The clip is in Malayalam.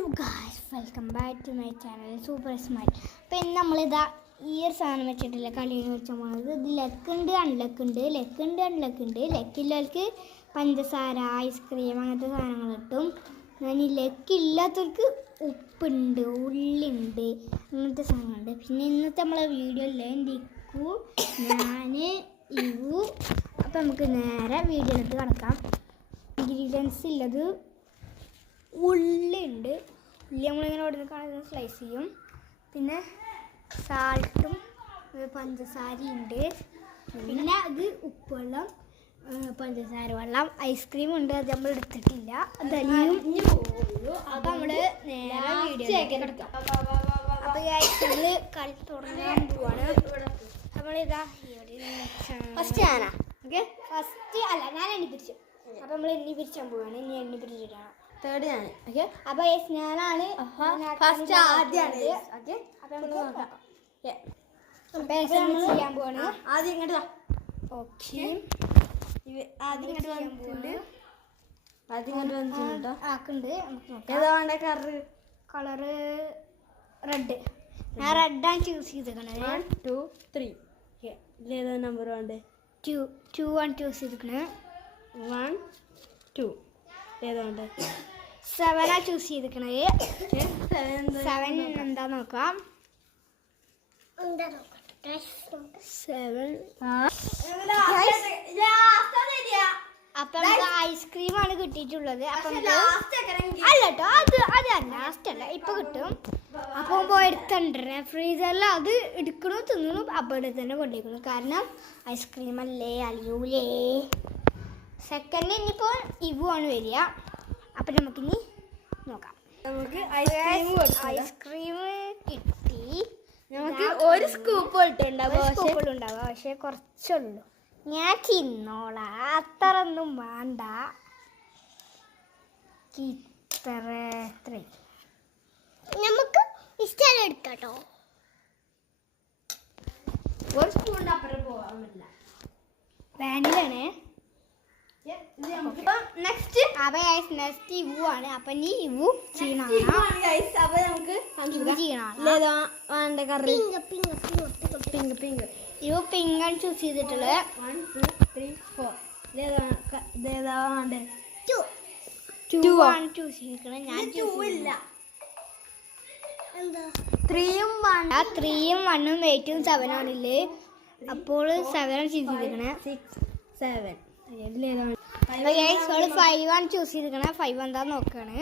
Hello guys, welcome back to my channel super smile. അപ്പോൾ ഇന്ന് നമ്മളിതാ ഈ ഒരു സാധനം വെച്ചിട്ടില്ല കളിയെന്ന് വെച്ചാൽ പോകുന്നത്. ഇത് ലക്കുണ്ട്, അൺലക്കുണ്ട്, ലക്കുണ്ട്, അൺലക്കുണ്ട്. ലക്കില്ലവർക്ക് പഞ്ചസാര, ഐസ്ക്രീം അങ്ങനത്തെ സാധനങ്ങൾ കിട്ടും. ഈ ലക്കില്ലാത്തവർക്ക് ഉപ്പുണ്ട്, ഉള്ളിയുണ്ട്, അങ്ങനത്തെ സാധനങ്ങളുണ്ട്. പിന്നെ ഇന്നത്തെ നമ്മളെ വീഡിയോയിൽ ഡിക്കു, ഞാൻ, ഇവു. അപ്പോൾ നമുക്ക് നേരെ വീഡിയോയിലിട്ട് കിടക്കാം. ഇൻഗ്രീഡിയൻസ് ഉള്ളത് ഉള്ളിയുണ്ട്. ഉള്ളി നമ്മളിങ്ങനെ ഇവിടെ നിന്ന് കാണുന്നത് സ്ലൈസ് ചെയ്യും. പിന്നെ സാൾട്ടും പഞ്ചസാരയുണ്ട്. പിന്നെ അത് ഉപ്പുവെള്ളം, പഞ്ചസാര വെള്ളം, ഐസ്ക്രീം ഉണ്ട്. അത് നമ്മൾ എടുത്തിട്ടില്ല, അതലിയും പോകുള്ളൂ. അപ്പം നമ്മൾ നേരെ വീഡിയോ കിടക്കാം. അപ്പോൾ നമ്മൾ കളി തുടങ്ങാൻ പോവാണ്. നമ്മളിതാ ഫസ്റ്റ് ഞാനാ. ഓക്കെ, ഫസ്റ്റ് അല്ല, ഞാൻ എണ്ണി പിരിച്ചു. അപ്പം നമ്മൾ എണ്ണി പിരിച്ചാൻ പോവാണ്. ഇനി എണ്ണി പിരിച്ചിട്ടാണ് തേർഡ് ഞാൻ. ഓക്കെ, അപ്പോൾ ഞാനാണ് ഫസ്റ്റ് ആദ്യമാണ്. ഓക്കെ, അപ്പം നമ്മൾ നോക്കാം. ചെയ്യാൻ പോവാണ്. ആദ്യം ഇങ്ങോട്ട്. ഓക്കെ, ആദ്യം ഇങ്ങോട്ട് വന്നിട്ടുണ്ട്. ആദ്യം ഇങ്ങോട്ട് വന്നിട്ടുണ്ടോ? ആക്കുണ്ട്. ഏതാണ്ട് കളറ് റെഡ്. ഞാൻ റെഡാണ് ചൂസ് ചെയ്തിരിക്കണത്. 1 2 3. ഇതിലേതാ നമ്പർ വേണ്ടേ? 2 ആണ് ചൂസ് ചെയ്തിരിക്കണത്. 1 2. ഏതാ വേണ്ടേ? 7 ആണ് ചൂസ് ചെയ്തിരിക്കണത്. 7 എന്താ നോക്കാം. 7. അപ്പം ഐസ്ക്രീമാണ് കിട്ടിയിട്ടുള്ളത്. അപ്പം അല്ല കേട്ടോ, അത് ലാസ്റ്റ് അല്ല, ഇപ്പൊ കിട്ടും. അപ്പം പോയെടുത്തണ്ടേ ഫ്രീസറിൽ അത് എടുക്കണു, തിന്നണു, അപ്പം ഇവിടെ തന്നെ കൊണ്ടുപോയിക്കണു. കാരണം ഐസ്ക്രീം അല്ലേ, അലിയൂലേ. സെക്കൻഡ് ഇനിയിപ്പോൾ ഇവുമാണ് വരിക. അപ്പം നമുക്കിനി നോക്കാം. നമുക്ക് ഐസ്ക്രീം കിട്ടി. നമുക്ക് ഒരു സ്കൂപ്പ് ഉണ്ടാവുക, പക്ഷെ കുറച്ചുള്ളൂ. ഞാൻ തിന്നോളാം, അത്ര ഒന്നും വേണ്ട. ഇത്ര നമുക്ക് ഇഷ്ടം എടുക്കാട്ടോ. ഒരു സ്പൂൺ അപ്പുറം പോകാൻ പറ്റില്ല. വാനിലാണ്. നെക്സ്റ്റ് ഇവു ആണ്. അപ്പൊ നീ ഇവു ചെയ്യണം. ഇവ പിങ്കാണ് ചൂസ് ചെയ്തിട്ടുള്ളത്. 1 2 3 4. 2 ആണ് ചൂസ് ചെയ്തിട്ടുള്ളത്. ഞാൻ 3ഉം 1ഉം 8ഉം 7 ആണില്ലേ. അപ്പോൾ 7 ആണ് ചൂസ് ചെയ്തിരിക്കണേ. 6 7. 5 ആണ് ചൂസ് ചെയ്തിരിക്കണേ. 5 എന്താ നോക്കണേ.